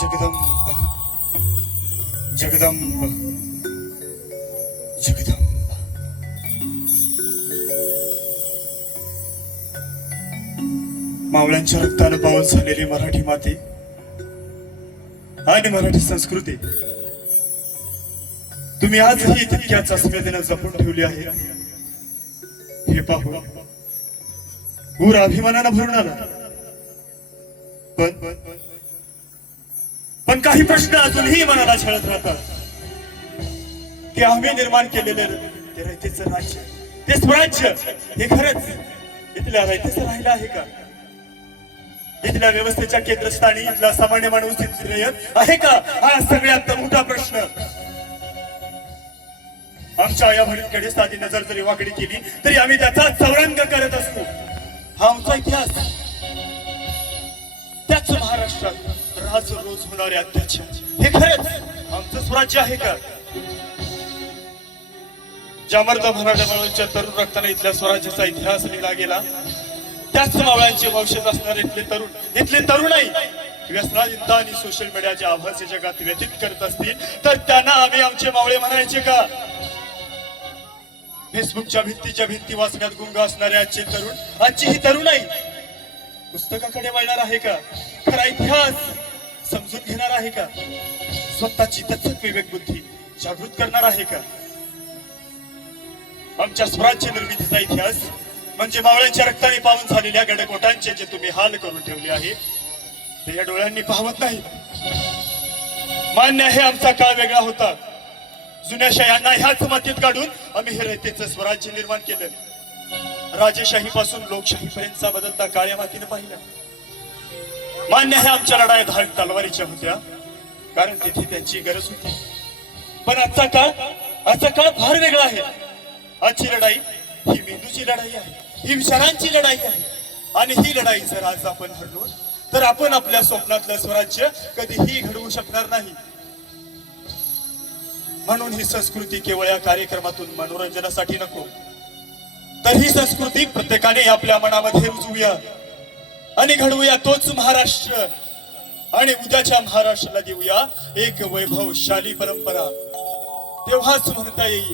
जगदंब। जगदंब। जगदंब। मावळ्यांच्या रक्तानं पाऊल झालेली मराठी माती आणि मराठी संस्कृती. तुम्ही आजही तितक्याच अस्मितेनं जपून ठेवली आहे. हे पाहू. ऊर अभिमानानं भरून आला पण पण काही प्रश्न अजूनही मनाला छळत राहतात. की आम्ही निर्माण केलेले ते रयतेचं राज्य ते स्वराज्य हे खरंच इथल्या रयतेचं राहिलं आहे का? इथल्या व्यवस्थेच्या केंद्रस्थानी इथला सामान्य माणूस रयत आहे का? हा सगळ्यात मोठा प्रश्न. आमच्या या म्हणकडे साधी नजर जरी वाकडी केली तरी आम्ही त्याचा चौरंग करत असतो. हा आमचा इतिहास. त्याच महाराष्ट्रात राज होणारे अत्याचार. हे खरंच आमचं स्वराज्य आहे का? जामर्द मराठा मावळ्यांच्या तरुण रक्ताने इथल्या स्वराज्याचा इतिहास लिहिला गेला त्याच मावळ्यांचे वंशज असणारे इथले तरुण इथले तरुणही व्यसनायुक्त आणि सोशल मीडियाचे आभासी जगात व्यतीत करत असतील तर त्यांना आम्ही आमचे मावळे म्हणायचे का? फेसबुकच्या भिंतीच्या भिंती वाचण्यात गुंग असणारे आजचे तरुण आजची ही तरुणाई पुस्तकाकडे वळणार आहे का? खरा इतिहास समजून घेणार आहे का? स्वतःची तत्सक विवेक बुद्धी जागृत करणार आहे का? आमच्या स्वराज्य निर्मितीचा इतिहास म्हणजे मावळ्यांच्या रक्ताने पावन झालेल्या गडकोटांचे जे तुम्ही हाल करून ठेवले आहे ते या डोळ्यांनी पाहत नाही. मान्य आहे आमचा काळ वेगळा होता. जुन्या शयांना ह्याच मातीत काढून आम्ही हे रयतेचं स्वराज्य निर्माण केलं. राजेशाही पासून लोकशाही पर्यंतचा बदलता काळ्या मातीने पाहिला. मान्य आहे आमच्या लढाया धाड तलवारीच्या होत्या. कारण तिथे त्यांची गरज होती. पण आजचा काळ आजचा काळ फार वेगळा आहे. आजची लढाई ही मेंदूची लढाई आहे. ही विचारांची लढाई आहे. आणि ही लढाई जर आज आपण हरलो तर आपण आपल्या स्वप्नातलं स्वराज्य कधीही घडवू शकणार नाही. म्हणून ही संस्कृती केवळ या कार्यक्रमातून मनोरंजनासाठी नको. तर ही संस्कृती प्रत्येकाने आपल्या मनामध्ये रुजवूया. आणि घडवूया तोच महाराष्ट्र. आणि उद्याच्या महाराष्ट्राला देऊया एक वैभवशाली परंपरा. तेव्हाच म्हणता येईल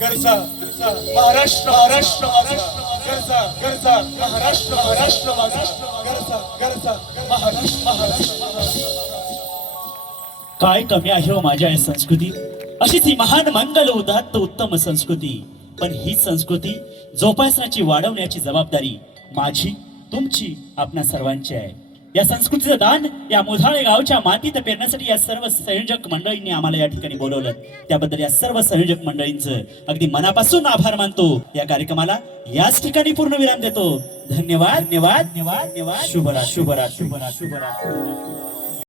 गरजा महाराष्ट्र महाराष्ट्र महाराष्ट्र गरजा गरजा महाराष्ट्र महाराष्ट्र महाराष्ट्र गरजा गरजा महाराष्ट्र महाराष्ट्र. काय कमी आहे हो माझ्या या संस्कृती? अशीच ही महान मंगल उदात्त उत्तम संस्कृती. पण ही संस्कृती जोपासण्याची वाढवण्याची जबाबदारी माझी तुमची आपणा सर्वांची आहे. या संस्कृतीचं दान या मोधाळे गावच्या मातीत पेरण्यासाठी या सर्व संयोजक मंडळींनी आम्हाला या ठिकाणी बोलवलं. त्याबद्दल या सर्व संयोजक मंडळींचं अगदी मनापासून आभार मानतो. या कार्यक्रमाला याच ठिकाणी पूर्ण विराम देतो. धन्यवाद. धन्यवाद. धन्यवाद. शुभरा शुभरा शुभरा शुभरा